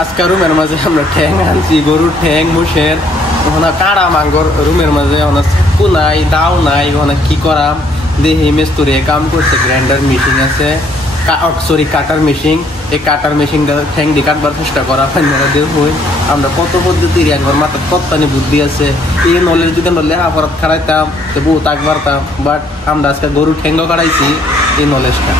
আজকে রুমের মাঝে আমরা ঠ্যাং আনছি গরুর ঠ্যাং মুষের ওখানে কাড়া মাঙ্গর রুমের মাঝে ওখানে চাকু নাই দাও নাই ওখানে কি করাম দেখি মেস্তুরি কাম করছে গ্রাইন্ডার মেশিন আছে সরি কাটার মেশিন এই কাটার মেশিন ঠ্যাং দিয়ে কাটবার চেষ্টা করা ফাইনারা দিয়ে হই আমরা কত পদ্ধতি একবার মাথার কত্তানি বুদ্ধি আছে এই নলেজ যদি আমরা লেখাপড়া খাড়াইতাম তো বহুত আগ বাড়তাম বাট আমরা আজকে গরু ঠ্যাঙ্গ কাটাইছি এই নলেজটা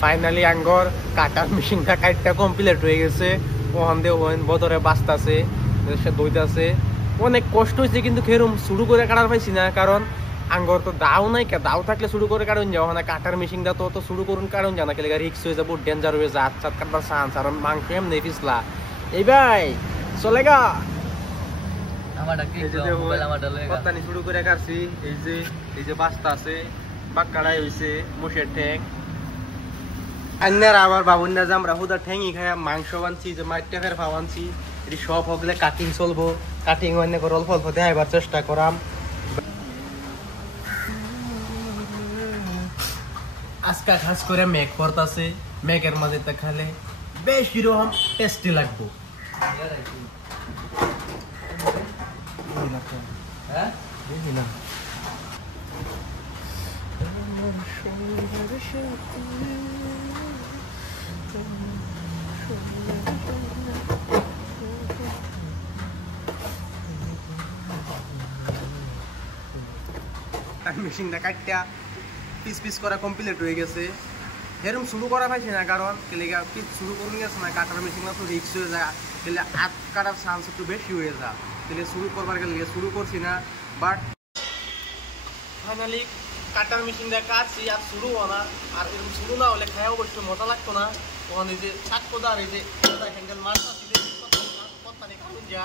ফাইনালি আঙ্গর কাটার মেশিনটা কাটটা কমপ্লিট হয়ে গেছে ওখান দিয়ে বদরে বাঁচতেছে দইতাছে অনেক কষ্ট হয়েছে কিন্তু খেরুম শুরু করে কাটার পাইছি না কারণ আঙ্গর তো দাও নাই কে দাও থাকলে শুরু করে কারণ যাও না কাটার মেশিনটা তো শুরু করুন কারণ জানা খেলে রিক্স হয়ে যাবো ডেঞ্জার হয়ে যায় আচ্ছা কাটবার চান্স আর মাংস এমনি পিছলা এই ভাই চলে গা শুরু করে কাটছি এই যে বাস্তা আছে বাক্কাড়াই হয়েছে মুষের ঠ্যাং আন্যার আবার বাবুন্যা যে আমরা হুদা ঠ্যাঙি খাই মাংস বানছি যে মাইটটা ফের ভাবানছি এটি সব হগলে কাটিং চলবো কাটিং অন্য করে অল্প অল্প দেখাইবার চেষ্টা করাম আজকা খাস করে মেঘ পড়তাছে মেঘের মাঝে খালে বেশ এরকম টেস্টি লাগবো হ্যাঁ বুঝি না মেশিনটা কাটটা পিস পিস করা কমপ্লিট হয়ে গেছে এরকম শুরু করা পাইছি না কারণ পিস শুরু করুন গেছে না কাটার মেশিনটা তো রিক্স হয়ে যায় তাহলে হাত কাটার চান্স একটু বেশি হয়ে যায় তাহলে শুরু করবার গেলে শুরু করছি না বাট ফাইনালি কাটার মেশিনটা কাটছি আর শুরু হয় না আর এরকম শুরু না হলে খায় অবশ্যই মজা লাগতো না তখন এই যে ছাটকোদার এই যে হ্যান্ডেল মারটা কারণ যা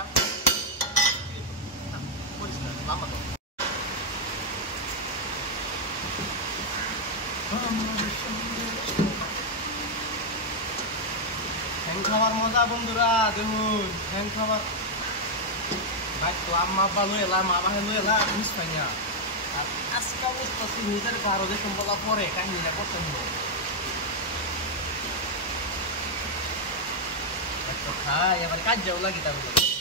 খাবার মজা বন্ধুরা দেখুন ফ্যান খাবার ভাই তো আম্মা আব্বা লই এলাম আবার লই এলাম মিস পাই না আর আজকে অবস্থা নিজের কারো যে সম্বলা পরে কাহিনীটা করতে হবে খাই এবার কাজ যাও লাগি তাহলে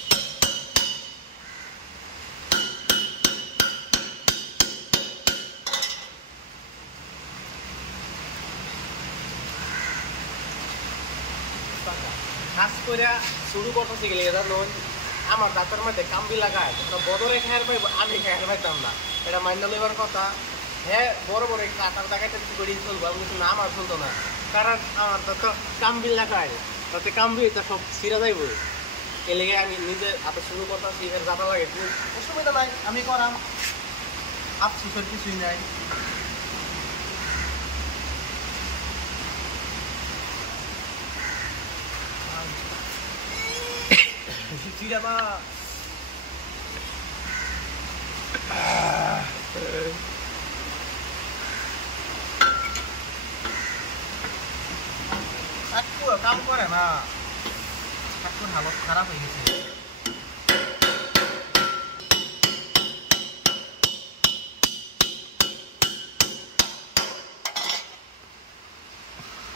খাস করে শুরু করতে গেলে জানুন আমার দাঁতের মধ্যে কামবি লাগায় বদরে খায়ার পাইব আমি খায়ার পাইতাম না এটা মান্য লইবার কথা হ্যাঁ বড় বড় কাটার জায়গাটা কিছু করে চলবো আমি কিন্তু না আমার চলতো না কারণ আমার দাঁত কামবি লাগায় তাতে কামবি এটা সব ছিঁড়া যাইব এ লেগে আমি নিজে হাতে শুরু করতেছি এর জাতা লাগে অসুবিধা নাই আমি করাম আফসোসের কিছুই নাই Tirama. Aku kamu kore na. Aku halos kharap hoye geche.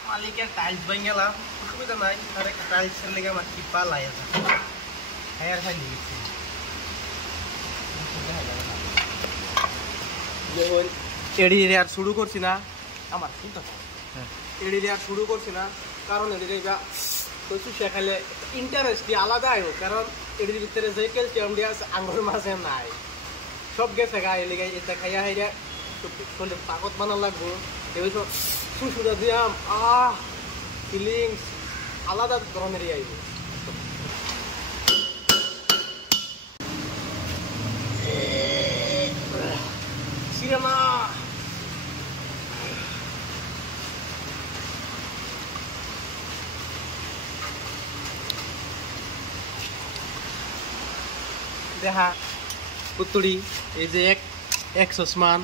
Maliker tiles bangela. অসুবিধা নাই আর একটা টাইলসের লেগে আমার কি পালাই আছে হেয়ার ফাইল দিয়েছি যখন এডি আর শুরু করছি না আমার শুনতে এডি আর শুরু করছি না কারণ এডি কিছু শেখালে ইন্টারেস্ট আলাদা আয়ো কারণ এডির ভিতরে যে ক্যালসিয়াম দিয়ে আছে আঙ্গুর মাঝে নাই সব গেছে গায়ে লেগে এটা খাইয়া হাইয়া পাকত বানা লাগবো সুসুদা দিয়াম ফিলিংস আলাদা ধরনের আইব সিনেমা দেখা পুতুড়ি এই যে এক সসমান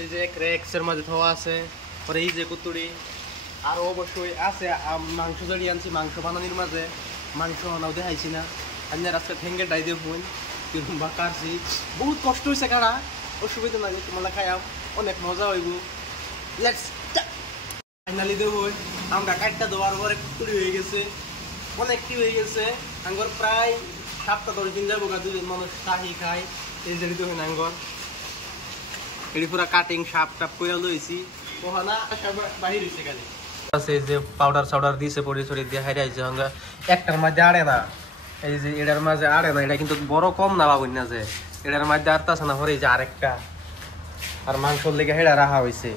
এই যে এক রেক্সের মাঝে ধোয়া আছে পরে এই যে কুতুড়ি আর অবশ্যই আছে মাংস জড়িয়ে আনছি মাংস বানানির মাঝে মাংস বানাও দেখাইছি না আমি আজকে ঠেঙ্গে ডাই দিয়ে বোন কিরকম বা কাটছি বহুত কষ্ট হয়েছে কারা অসুবিধা নাই তোমার খাইয়াম অনেক মজা হইব লেটস ফাইনালি দেবো আমরা কাটটা দেওয়ার পরে কুতুড়ি হয়ে গেছে অনেকটি হয়ে গেছে আঙ্গর প্রায় 7-10 দিন যাবো গা দুজন মানুষ শাহি খায় এই যে হয় আঙ্গর এটি পুরা কাটিং সাপ টাপ করে লইছি ওখানা বাহির হয়েছে খালি আছে যে পাউডার সাউডার দিয়েছে পরি সরি দিয়ে হাইরে আইছে আমরা একটার মাঝে আড়ে না এই যে এটার মাঝে আড়ে না এটা কিন্তু বড় কম না বাবুন না যে এটার মাঝে আড়তাছে না পরে এই যে আরেকটা আর মাংসর লেগে হেড়া রাখা হয়েছে